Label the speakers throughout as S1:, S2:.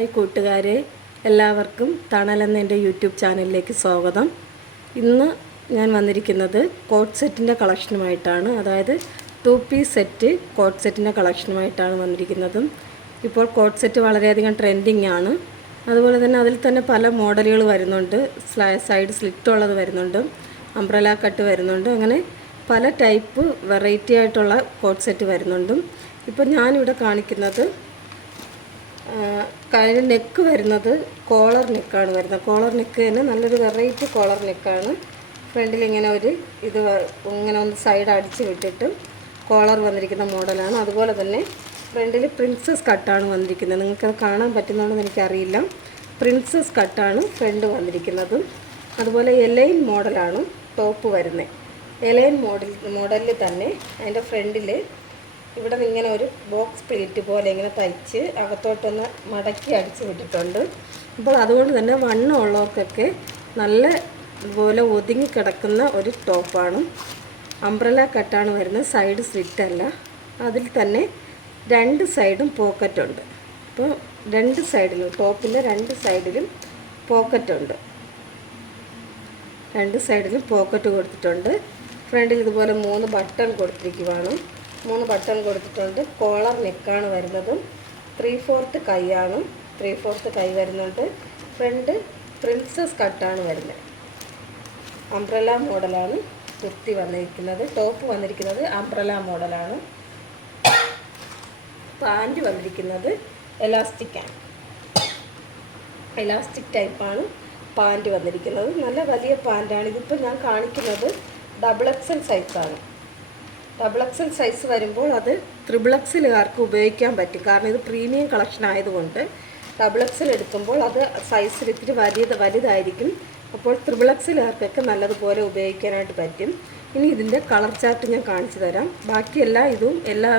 S1: Hi കൂട്ടുകാരെ എല്ലാവർക്കും തണലെന്ന എന്റെ യൂട്യൂബ് ചാനലിലേക്ക് സ്വാഗതം. ഇന്ന് ഞാൻ വന്നിരിക്കുന്നത് കോട്ട് സെറ്റിന്റെ കളക്ഷനുമായിട്ടാണ്. അതായത് ടു പീസ് സെറ്റ് കോട്ട് സെറ്റിന്റെ കളക്ഷനുമായിട്ടാണ് വന്നിരിക്കുന്നതും. ഇപ്പോൾ കോട്ട് സെറ്റ് വളരെയധികം ട്രെൻഡിങ് ആണ്. അതുപോലെ തന്നെ അതിൽ തന്നെ പല മോഡലുകൾ വരുന്നുണ്ട്. സൈഡ് സ്ലിറ്റ് ഉള്ളത് വരുന്നുണ്ട്. അംബ്രല കട്ട് വരുന്നുണ്ട്. അങ്ങനെ പല ടൈപ്പ് വെറൈറ്റി ആയിട്ടുള്ള കോട്ട് സെറ്റ് വരുന്നുണ്ട്. ഇപ്പോൾ ഞാനിവിടെ കാണിക്കുന്നത് കഴിഞ്ഞ നെക്ക് വരുന്നത് കോളർ നെക്കാണ് വരുന്നത്. കോളർ നെക്ക് തന്നെ നല്ലൊരു വെറൈറ്റി കോളർ നെക്കാണ് ഫ്രണ്ടിൽ ഇങ്ങനെ ഒരു ഇത് ഇങ്ങനെ ഒന്ന് സൈഡ് അടിച്ച് വിട്ടിട്ട് കോളർ വന്നിരിക്കുന്ന മോഡലാണ് അതുപോലെ തന്നെ ഫ്രണ്ടിൽ പ്രിൻസസ് കട്ടാണ് വന്നിരിക്കുന്നത്. നിങ്ങൾക്ക് കാണാൻ പറ്റുന്നതെന്ന് എനിക്കറിയില്ല. പ്രിൻസസ് കട്ടാണ് ഫ്രണ്ട് വന്നിരിക്കുന്നത്. അതുപോലെ എലൈൻ മോഡലാണ് ടോപ്പ് വരുന്നത്. എലൈൻ മോഡൽ മോഡലിൽ തന്നെ അതിന്റെ ഫ്രണ്ടിൽ ഇവിടെ നിന്ന് ഇങ്ങനെ ഒരു ബോക്സ് പ്ലേറ്റ് പോലെ ഇങ്ങനെ തയ്ച്ച് അകത്തോട്ടൊന്ന് മടക്കി അടിച്ച് വിട്ടിട്ടുണ്ട്. അപ്പോൾ അതുകൊണ്ട് തന്നെ വണ്ണം ഉള്ളവർക്കൊക്കെ നല്ല പോലെ ഒതുങ്ങി കിടക്കുന്ന ഒരു ടോപ്പാണ്. അംബ്രല കട്ടാണ് വരുന്നത് സൈഡ് സ്ലിറ്റ് അല്ല അതിൽ തന്നെ രണ്ട് സൈഡും പോക്കറ്റുണ്ട്. അപ്പോൾ രണ്ട് സൈഡിലും ടോപ്പിന്റെ രണ്ട് സൈഡിലും പോക്കറ്റുണ്ട്. രണ്ട് സൈഡിലും പോക്കറ്റ് കൊടുത്തിട്ടുണ്ട്. ഫ്രണ്ടിൽ ഇതുപോലെ മൂന്ന് ബട്ടൺ കൊടുത്തിരിക്കുവാണ്. മൂന്ന് ബട്ടൺ കൊടുത്തിട്ടുണ്ട്. കോളർ നെക്കാണ് വരുന്നതും. ത്രീ ഫോർത്ത് കൈയാണ്. ത്രീ ഫോർത്ത് കൈ വരുന്നുണ്ട്. ഫ്രണ്ട് പ്രിൻസസ് കട്ടാണ് വരുന്നത്. അംബ്രല മോഡലാണ് കുർത്തി വന്നിരിക്കുന്നത്. ടോപ്പ് വന്നിരിക്കുന്നത് അംബ്രല മോഡലാണ്. പാന്റ് വന്നിരിക്കുന്നത് എലാസ്റ്റിക്കാണ് എലാസ്റ്റിക് ടൈപ്പാണ് പാന്റ് വന്നിരിക്കുന്നത്. നല്ല വലിയ പാന്റാണ്. ഇതിപ്പോൾ ഞാൻ കാണിക്കുന്നത് ഡബിൾ എക്സൽ സൈസാണ് ഡബിൾ എക്സൽ സൈസ് വരുമ്പോൾ അത് ത്രിബിൾ എക്സലുകാർക്ക് ഉപയോഗിക്കാൻ പറ്റും. കാരണം ഇത് പ്രീമിയം കളക്ഷൻ ആയതുകൊണ്ട് ഡബിൾ എക്സൽ എടുക്കുമ്പോൾ അത് സൈസിൽ ഇത്തിരി വലിയ വലുതായിരിക്കും. അപ്പോൾ ത്രിബിൾ എക്സലുകാർക്കൊക്കെ നല്ലതുപോലെ ഉപയോഗിക്കാനായിട്ട് പറ്റും. ഇനി ഇതിന്റെ കളർ ചാർട്ട് ഞാൻ കാണിച്ചു തരാം. ബാക്കി എല്ലാ ഇതും എല്ലാ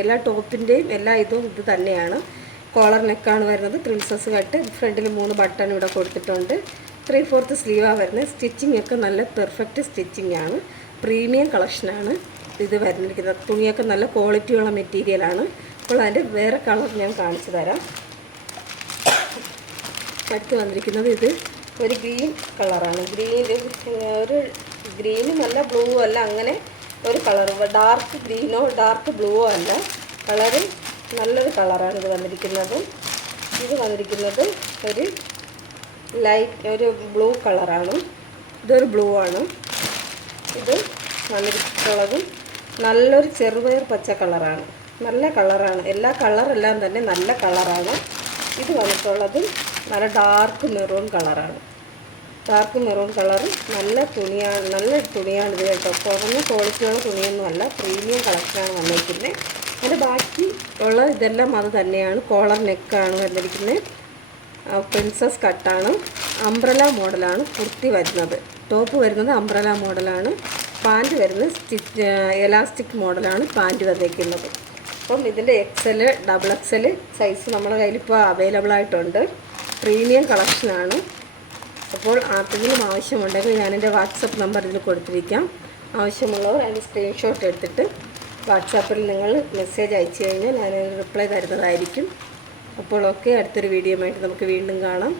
S1: എല്ലാ ടോപ്പിന്റെയും എല്ലാ ഇതും ഇത് തന്നെയാണ്. കോളർ നെക്കാണ് വരുന്നത്. പ്രിൻസസ് കട്ട് ഫ്രണ്ടിൽ മൂന്ന് ബട്ടൺ ഇവിടെ കൊടുത്തിട്ടുണ്ട്. ത്രീ ഫോർത്ത് സ്ലീവാണ് വരുന്നത്. സ്റ്റിച്ചിങ് ഒക്കെ നല്ല പെർഫെക്റ്റ് സ്റ്റിച്ചിങ് ആണ്. പ്രീമിയം കളക്ഷനാണ് ഇത് വരുന്നിരിക്കുന്നത് തുണിയൊക്കെ നല്ല ക്വാളിറ്റിയുള്ള മെറ്റീരിയലാണ് അപ്പോൾ അതിന്റെ വേറെ കളർ ഞാൻ കാണിച്ചു തരാം. അടുത്ത് വന്നിരിക്കുന്നത് ഇത് ഒരു ഗ്രീൻ കളറാണ് ഗ്രീൻ ഒരു ഗ്രീനും അല്ല ബ്ലൂ അല്ല അങ്ങനെ ഒരു കളർ ഡാർക്ക് ഗ്രീനോ ഡാർക്ക് ബ്ലൂവോ അല്ല. കളറ് നല്ലൊരു കളറാണ് ഇത് വന്നിരിക്കുന്നത്. ഇത് വന്നിരിക്കുന്നത് ഒരു ലൈറ്റ് ഒരു ബ്ലൂ കളറാണ് ഇതൊരു ബ്ലൂ ആണ്. ഇത് വന്നിട്ടുള്ളതും നല്ലൊരു ചെറുപയർ പച്ച കളറാണ്. നല്ല കളറാണ്. എല്ലാ കളറെല്ലാം തന്നെ നല്ല കളറാണ്. ഇത് വന്നിട്ടുള്ളത് നല്ല ഡാർക്ക് മെറൂൺ കളറാണ്. Dark maroon colour. നല്ല തുണിയാണ് നല്ല തുണിയാണ് ഇത് കേട്ടോ. കുറഞ്ഞ ക്വാളിറ്റിയുള്ള തുണിയൊന്നും അല്ല പ്രീമിയം കളക്ഷനാണ് വന്നിരിക്കുന്നത് അതിന്റെ ബാക്കി ഉള്ള ഇതെല്ലാം അത് തന്നെയാണ്. കോളർ നെക്കാണ് വന്നിരിക്കുന്നത് പ്രിൻസസ് കട്ടാണ് അംബ്രല മോഡലാണ് കുർത്തി വരുന്നത്. ടോപ്പ് വരുന്നത് അംബ്രല മോഡലാണ് പാന്റ് വരുന്ന സ്റ്റിച്ച് എലാസ്റ്റിക് മോഡലാണ് പാന്റ് വന്നേക്കുന്നത് അപ്പം ഇതിന്റെ എക്സൽ ഡബിൾ എക്സൽ സൈസ് നമ്മുടെ കയ്യിൽ ഇപ്പോൾ അവൈലബിൾ ആയിട്ടുണ്ട് പ്രീമിയം കളക്ഷനാണ് അപ്പോൾ ആർക്കെങ്കിലും ആവശ്യമുണ്ടെങ്കിൽ ഞാൻ എന്റെ വാട്സപ്പ് നമ്പർ ഇതിൽ കൊടുത്തിരിക്കാം. ആവശ്യമുള്ളവർ അതിന്റെ സ്ക്രീൻഷോട്ട് എടുത്തിട്ട് വാട്സാപ്പിൽ നിങ്ങൾ മെസ്സേജ് അയച്ചു കഴിഞ്ഞാൽ ഞാൻ റിപ്ലൈ തരുന്നതായിരിക്കും. അപ്പോൾ ഓക്കെ അടുത്തൊരു വീഡിയോ ആയിട്ട് നമുക്ക് വീണ്ടും കാണാം.